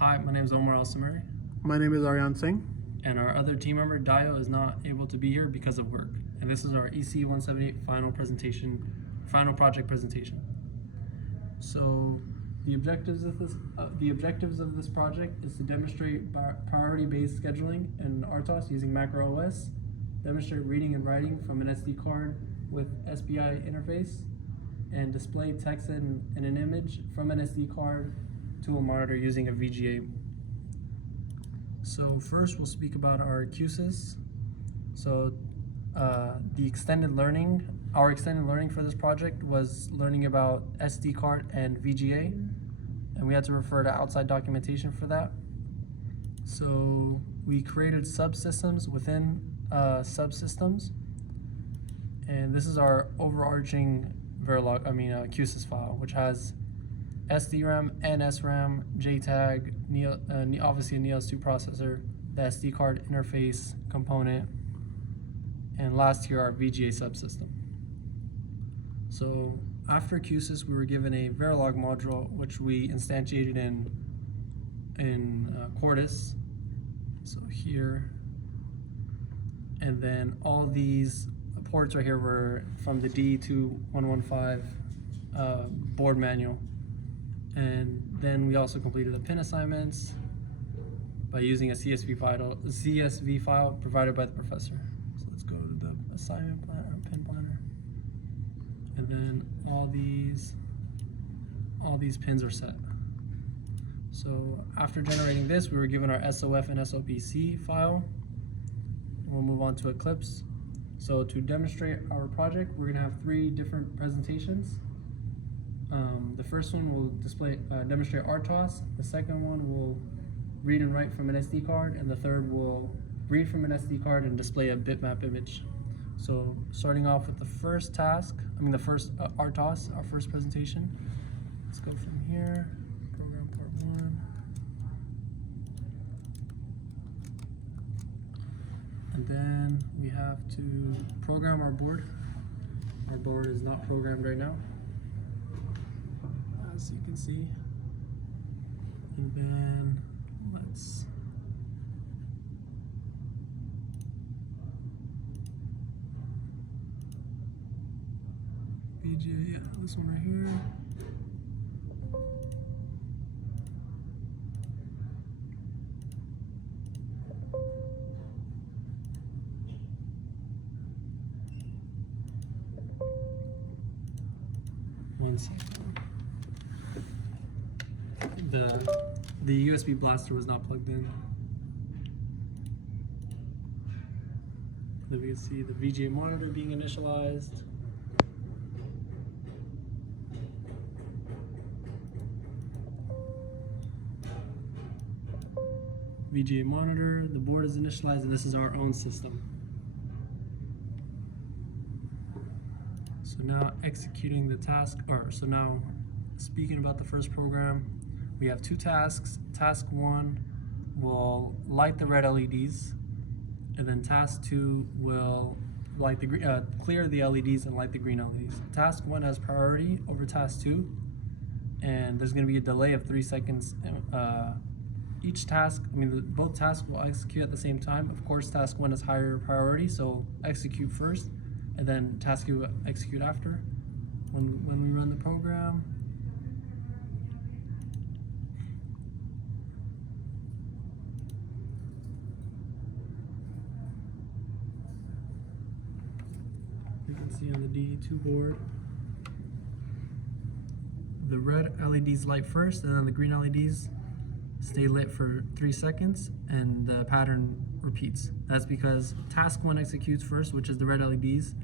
Hi, my name is Omar Al-Samari, My name is Aryan Singh. and our other team member, Dio, is not able to be here because of work. And this is our EC178 final project presentation. So the objectives of this project is to demonstrate priority-based scheduling in RTOS using Macro OS, demonstrate reading and writing from an SD card with SPI interface, and display text and an image from an SD card to a monitor using a VGA. So first we'll speak about our QSYS. So our extended learning for this project was learning about SD card and VGA, and we had to refer to outside documentation for that. So we created subsystems within subsystems, and this is our overarching QSYS file, which has SDRAM, NSRAM, JTAG, obviously a NEOS2 processor, the SD card interface component, and last here our VGA subsystem. So after QSYS, we were given a Verilog module, which we instantiated in Quartus. So here, and then all these ports right here were from the DE2-115 board manual. And then we also completed the pin assignments by using a CSV file provided by the professor. So let's go to the assignment planner, pin planner, and then all these pins are set. So after generating this, we were given our SOF and SOPC file. We'll move on to Eclipse. So to demonstrate our project, we're gonna have 3 different presentations. The first one will demonstrate RTOS, the second one will read and write from an SD card, and the third will read from an SD card and display a bitmap image. So starting off with the first task, the first RTOS, our first presentation. Let's go from here, program part 1. And then we have to program our board. Our board is not programmed right now, as you can see. And then let's VGA, this one right here. One second. The USB blaster was not plugged in. Then we can see the VGA monitor being initialized. VGA monitor, the board is initialized, and this is our own system. So now executing the task, so now speaking about the first program, we have 2 tasks. Task 1 will light the red LEDs, and then task 2 will light the clear the LEDs and light the green LEDs. Task 1 has priority over task 2, and there's going to be a delay of 3 seconds. Each task, both tasks will execute at the same time. Of course, task 1 is higher priority, so execute first, and then task 2 execute after. When we run the program, you can see on the DE2 board, the red LEDs light first, and then the green LEDs stay lit for 3 seconds, and the pattern repeats. That's because task 1 executes first, which is the red LEDs.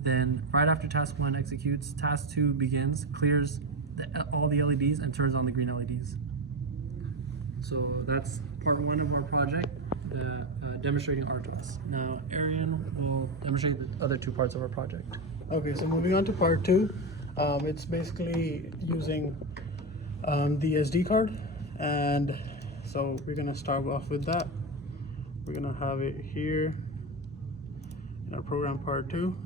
Then right after task 1 executes, task 2 begins, clears all the LEDs, and turns on the green LEDs. So that's part 1 of our project, demonstrating RTOS. Now Arian will demonstrate the other 2 parts of our project. Okay, so moving on to part 2, it's basically using the SD card, and so we're gonna start off with that. We're gonna have it here in our program part 2,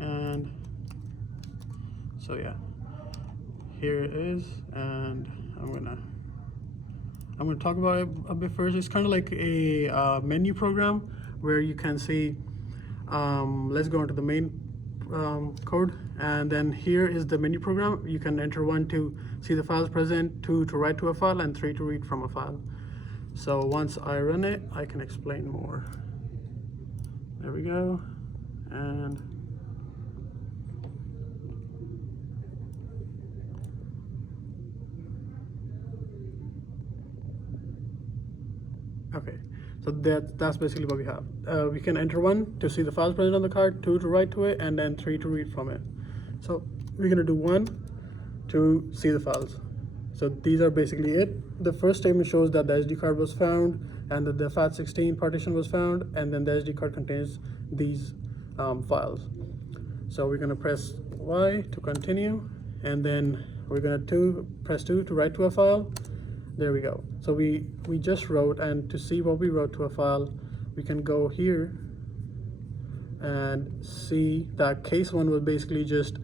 and so yeah, here it is, and I'm gonna talk about it a bit first. It's kind of like a menu program where you can see, let's go into the main code, and then here is the menu program. You can enter 1 to see the files present, 2 to write to a file, and 3 to read from a file. So once I run it, I can explain more. There we go. And okay, so that's basically what we have. We can enter 1 to see the files present on the card, 2 to write to it, and then 3 to read from it. So we're gonna do 1 to see the files. So these are basically it. The first statement shows that the SD card was found and that the FAT16 partition was found, and then the SD card contains these files. So we're gonna press Y to continue, and then we're gonna press 2 to write to a file. There we go. So we just wrote, and to see what we wrote to a file, we can go here and see that case 1 was basically just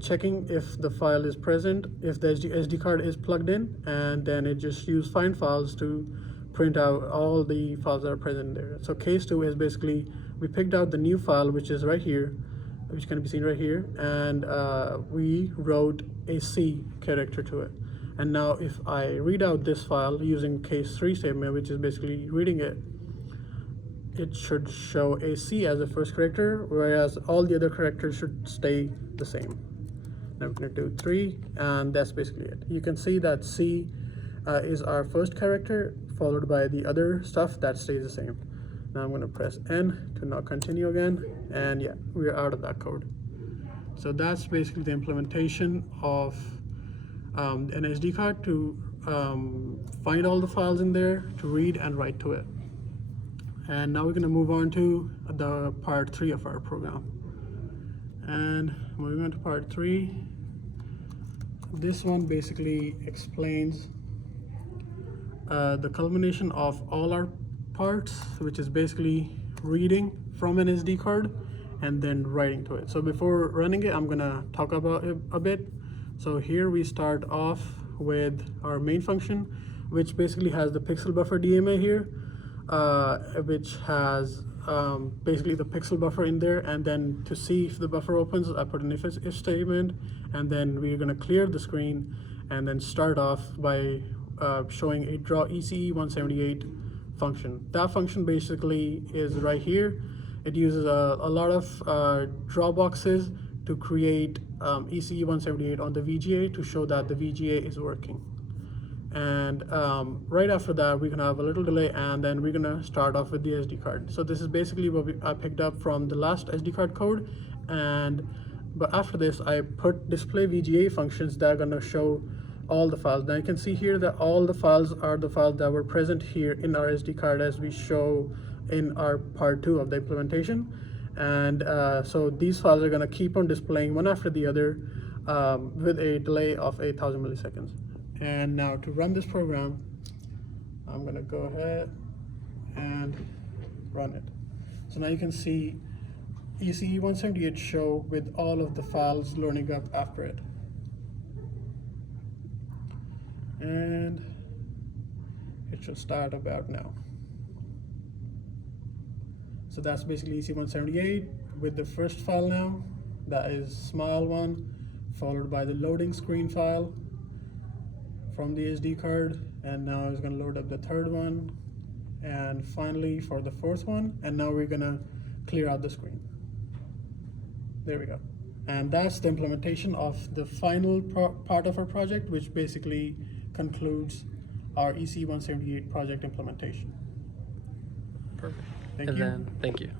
checking if the file is present, if the SD card is plugged in, and then it just used find files to print out all the files that are present there. So case 2 is basically, we picked out the new file, which is right here, which can be seen right here, and we wrote a C character to it. And now if I read out this file using case 3 statement, which is basically reading it, it should show a C as the first character, whereas all the other characters should stay the same. Now we're going to do 3, and that's basically it. You can see that C is our first character, followed by the other stuff that stays the same. Now I'm going to press N to not continue again, and yeah, we're out of that code. So that's basically the implementation of an SD card to find all the files in there, to read and write to it. And now we're going to move on to the part 3 of our program. And moving on to part 3, this one basically explains the culmination of all our parts, which is basically reading from an SD card and then writing to it. So before running it, I'm going to talk about it a bit. So here we start off with our main function, which basically has the pixel buffer DMA here, which has basically the pixel buffer in there, and then to see if the buffer opens, I put an if statement, and then we're going to clear the screen and then start off by showing a draw ECE178 function. That function basically is right here. It uses a lot of draw boxes to create ECE178 on the VGA to show that the VGA is working. And right after that, we're gonna have a little delay, and then we're gonna start off with the SD card. So this is basically what I picked up from the last SD card code, but after this, I put display VGA functions that are gonna show all the files. Now you can see here that all the files are the files that were present here in our SD card as we show in our part 2 of the implementation. And so these files are gonna keep on displaying one after the other with a delay of 8,000 milliseconds. And now to run this program, I'm gonna go ahead and run it. So now you can see ECE178 show with all of the files loading up after it. And it should start about now. So that's basically ECE178 with the first file now, that is smile1, followed by the loading screen file from the SD card, and now it's going to load up the third one, and finally for the fourth one, and now we're going to clear out the screen. There we go. And that's the implementation of the final part of our project, which basically concludes our ECE178 project implementation. Perfect. Thank you. Thank you.